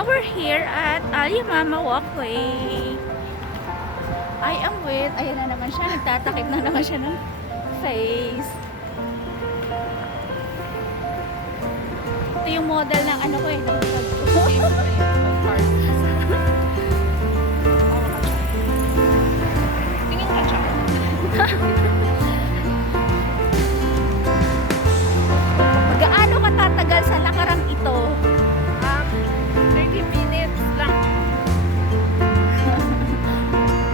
Now we're here at Alimama Walkway. I am with, ayan na naman siya, nagtatakip na naman siya ng face. Ito yung model ng ano ko eh, ng vlog ko. Tingin ka siya. Gaano katatagal sa lakarang ito? 30 minutes lang.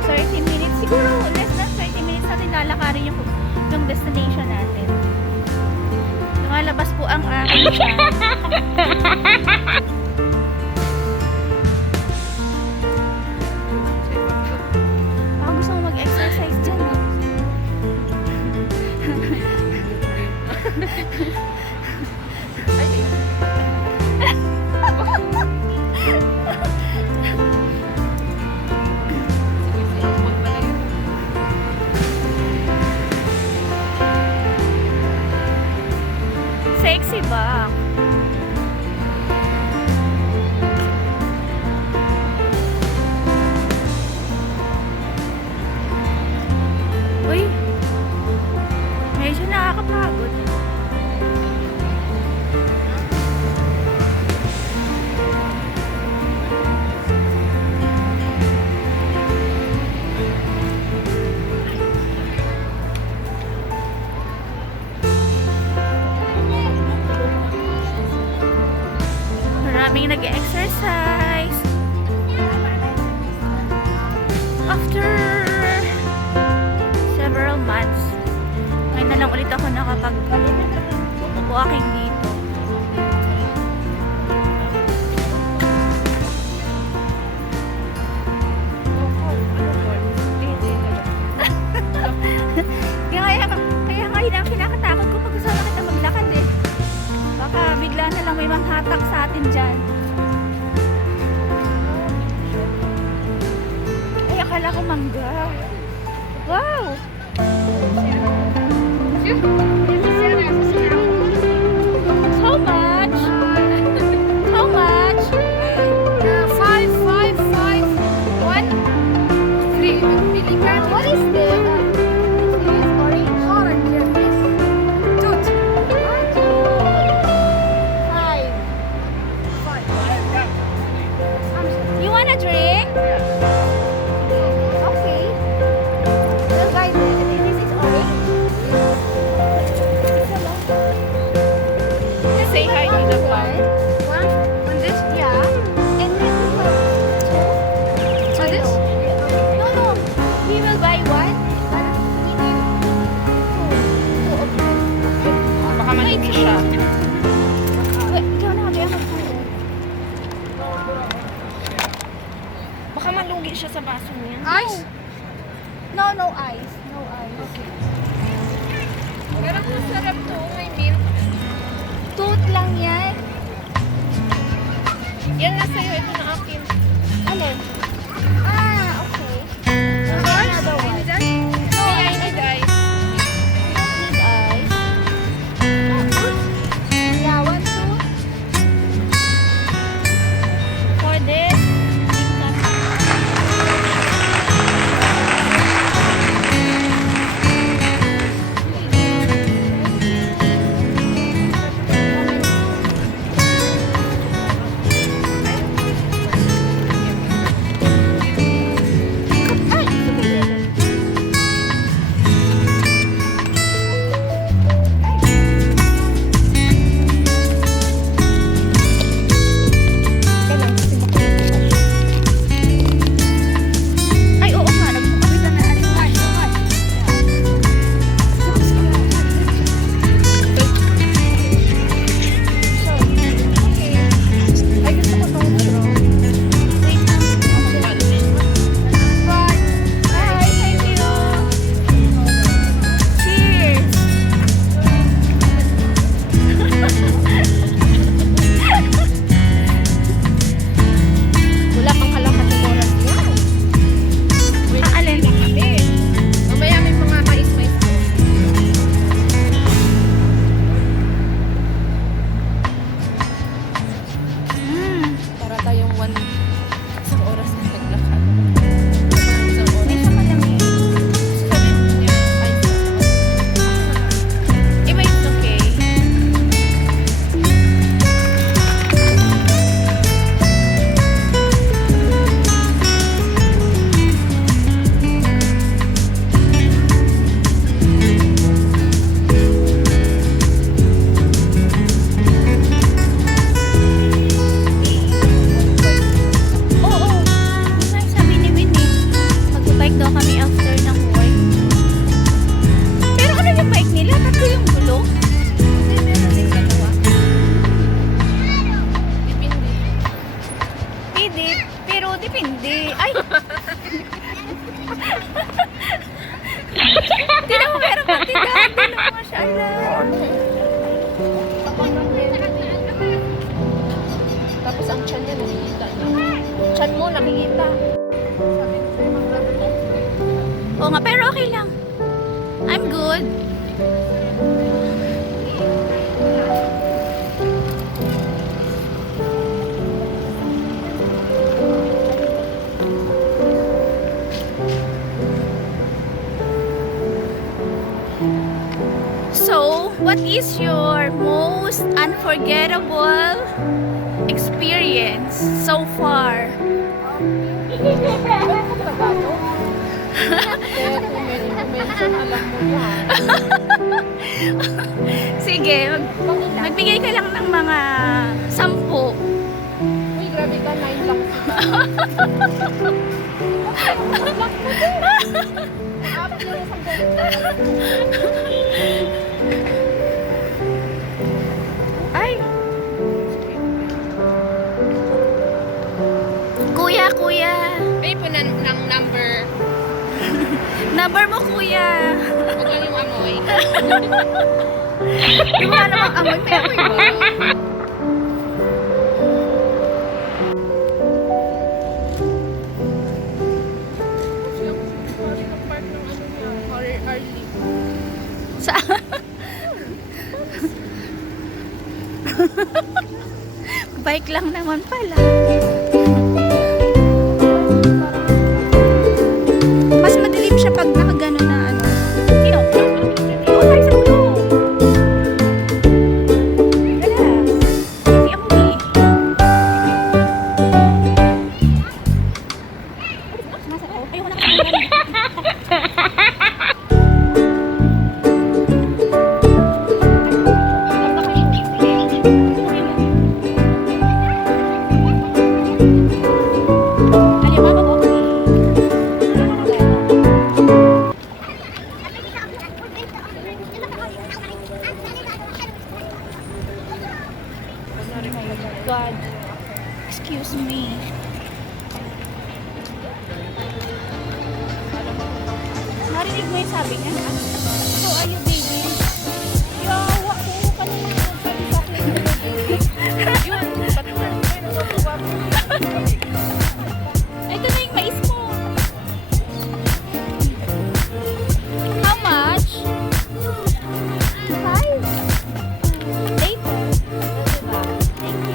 30 minutes. Siguro less than 30 minutes natin lalakarin yung destination natin. Lumalabas po ang aking chan. Baka gusto mo mag-exercise dyan, no? Ay, ayun. Sige, huwag pala yun. Sexy ba? Uy, medyo nakakapagod. Maraming nag-exercise. After several months, ngayon na lang ulit ako nakapag-walking dito. Kaya ngayon ang kinakatakot ko pag kasama kita maglakad eh. Baka bigla na lang may manghatak sa atin dyan. Ay, akala ko mangga. Wow! How much? How much? 5, 3 milligram. What is this? Orange? Orange, yes. Tooth. Five. You want a drink? Okay. Well, guys, this is orange. Say hi to the farm. One? On this? Yeah. And then we will On this? No, no. We will buy one. But we need two of them. Baka maliki siya. Wait, ikaw na kaya magkaroon. Baka malugi siya sa baso niya. Ice? No, no ice. No ice. Pero masarap to. May milk. Tooth lang yan. Yan na sa'yo. Ito na akin. Alin? Ah, okay. Another one. No, I need ice. Need ice. Yeah, one, two. For this, food. So, what is your most unforgettable experience so far? Sige, magbigay ka lang ng mga 10. Uy, grabe ka, 9 lang sila. Ay! Kuya, kuya! Pay po ng number. Number mo, kuya! Huwag lang yung amoy. Di ba namang amoy? May amoy ba? Sa... Bike lang naman pala. Mas madilim siya pag nakagano na ano. Sino? Oo, tayo sa ulo. Gala. Si Amoy. Ayoko na kasi. God. Excuse me. Narinig mo yung sabi niya? So, are you baby? Yawa ko, kanina sabi sa akin. Yun, patuloy ko yung natuwa ko. Ito na yung mais mo. How much? 5? Later. Thank you.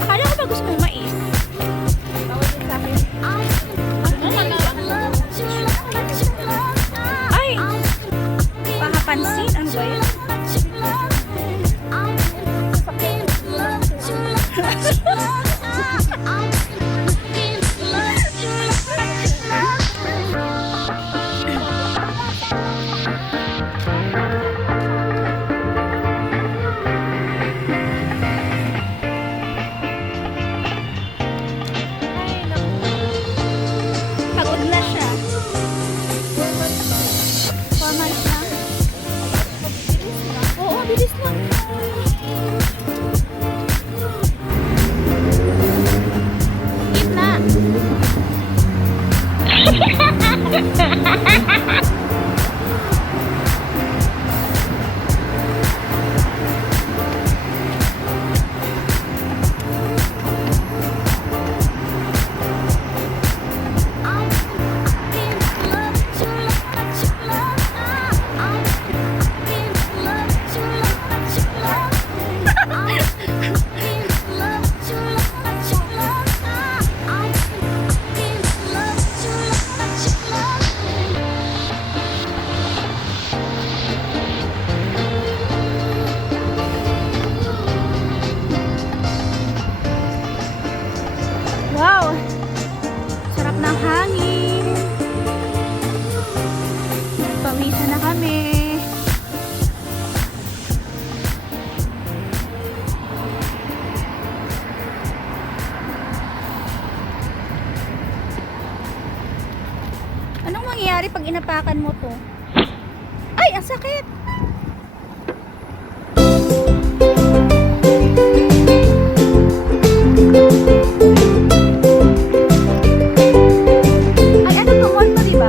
Akala ko ba gusto mo mais? Tawag yun sa akin. Ay! Pahapansin? Ano ba yun? Pagod na siya. 4 months na. Oo, bilis lang. Eat na. Wow! Sarap ng hangin. Pawisan na kami. Anong mangyayari pag inapakan mo to? Ay, ang sakit! Ay, ano to, mall to, diba?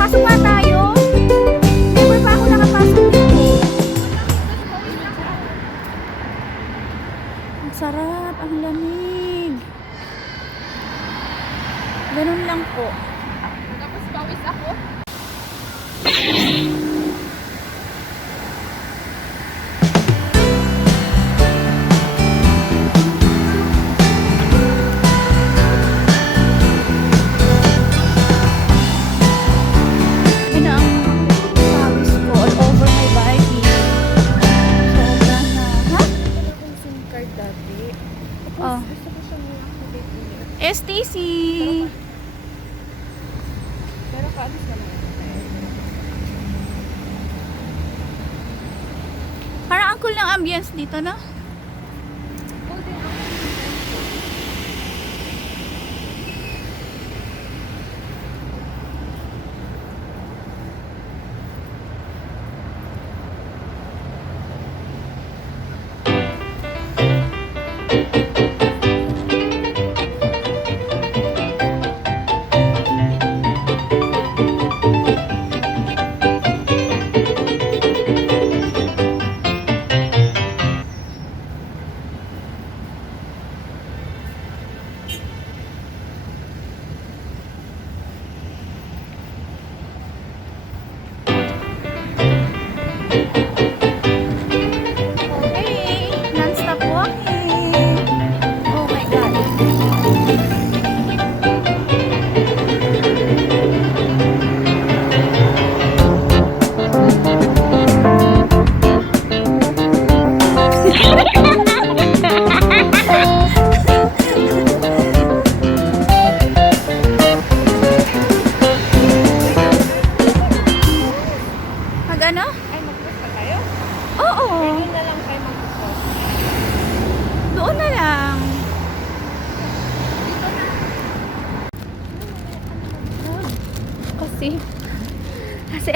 Pasok nga tayo. Never pa ako nakapasok dito. Ang sarap, ang lamig. Ganun lang po. Tapos ang cool ng ambience dito, no? Okay, non-stop walking. Oh my God. Pag ano? Ay, mag-post pa tayo? Oo, Doon na lang tayo mag-post. doon na lang. Kasi, kasi,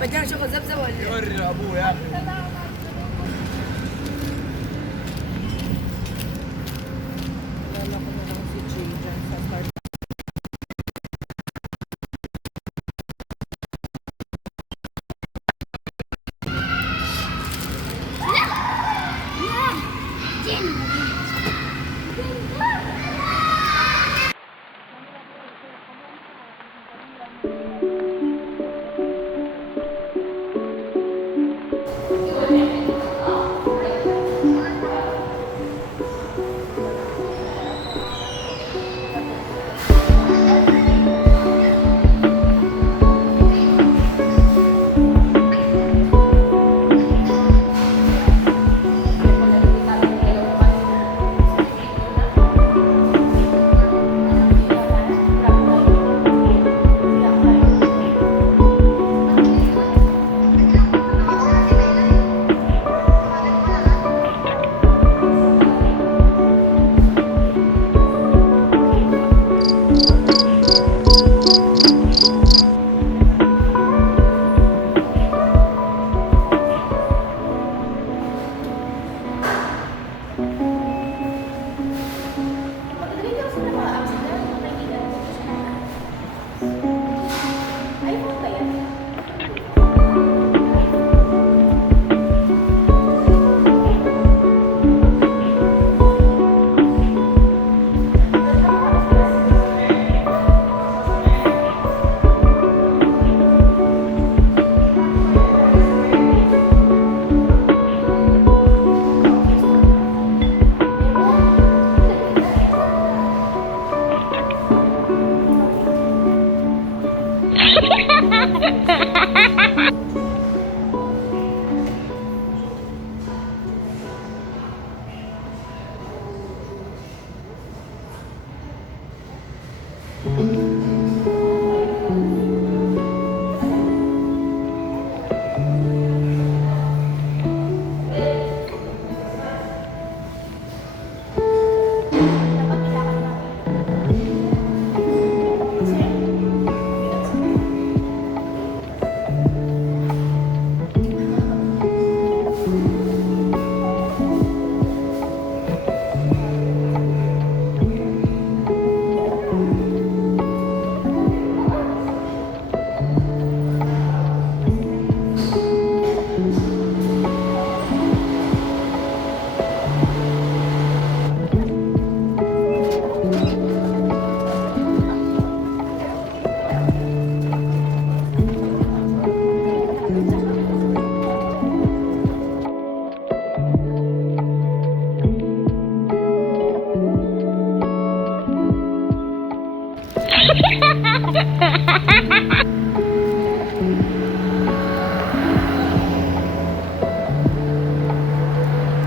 بدنا شغل زبزب ولا يوري ابوه يا اخي Lala ko na lang si Jay dyan sa start.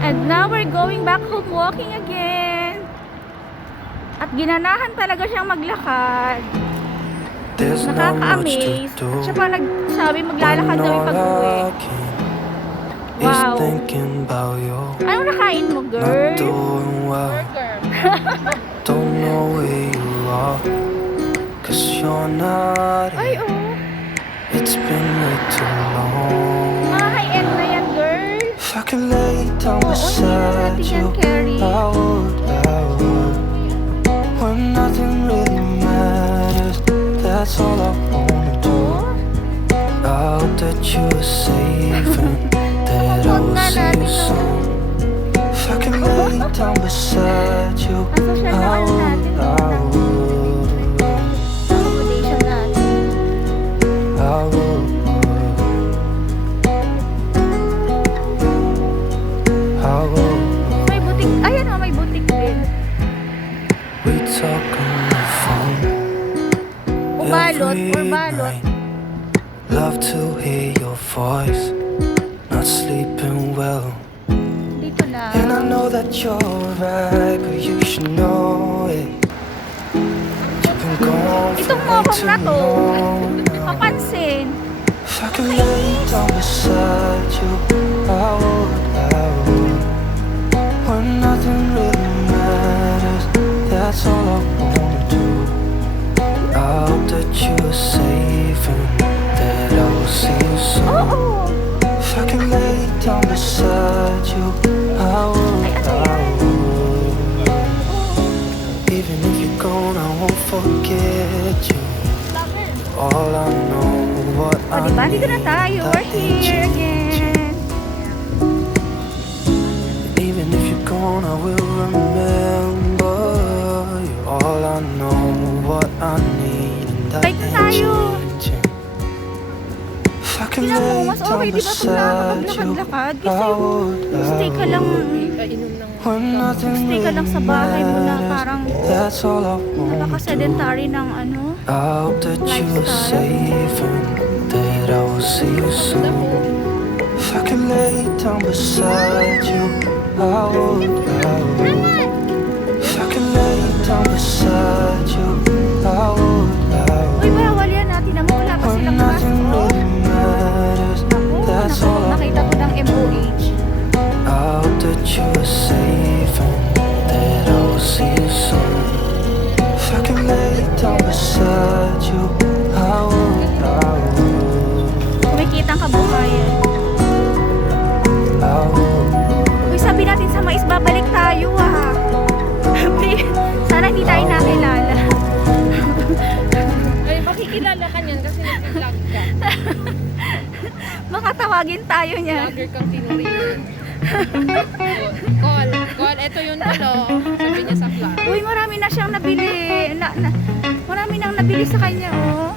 And now we're going back home walking again. At ginanahan talaga siyang maglakad. There's not much to Nakaka-amaze. do. Siya pa nagsabi maglalakad when daw yung all pag-uwi. I can is Wow. thinking about you. Anong nakain mo, Not girl? doing well. Burger. Don't know where you are, 'cause you're not Ay, here. oh. It's been way too long. Mga high-end na yan, girl. If I could lay down Oo, hindi na beside natin you, yan, Carrie. I would. When nothing really matters, that's all I wanna do. I hope that you are safe and that I will see you soon. If I could lay down beside you, I would. Accommodation natin. I would. I would. May butik. Ayan, oh, may butik din. We talk on the phone Ubalot, every or balot. night. Love to hear your voice. Not sleeping well. Dito lang. And I know that you're right, but you should know it. You've been gone for Itong way mohong too na to. long now. Papansin. If I could lay down beside you, I would. When nothing really matters, that's all I wanna do. I hope that you are safe and that I will see you soon. Oo. If I could lay down beside you, I would. Even if you're gone, I won't forget you. All I know, what O, diba? Dito na tayo. We're here again. Even if you're gone, I will remember you. All I know, what I need, and that Bike na ain't tayo. changing. If I could Tingnan mo, lay mas down okay, di ba, pag beside you, nakakapaglakad-lakad? I Kasi would. stay ka lang, Kainom ng When nothing stay ka lang sa bahay mo na matters, parang that's all I want to do. napaka-sedentary ng ano. I hope that you are Lifestyle. safe and that I will see you soon. If I could lay down beside you, I would. If I could lay down beside you, I would. Uy, bawal yan natin na wala pa When silang mask. nothing Oh. really matters, that's all I Nakita ko ng MOH. I hope that you are safe and that I will see you soon. If I could lay down beside you, I would. Kumikita ang kabuhayan. I would. Uy, sabi natin sa mais, babalik tayo ah. Sana hindi tayo nakilala. Ay, makikilala ka niyan kasi nag-vlog ka. Baka tawagin tayo niya. Vlogger kang tinuriyan. Call. Ito yung tulo. Sabi niya sa vlog. Uy, marami na siyang nabili. Marami nang nabili sa kanya, oh.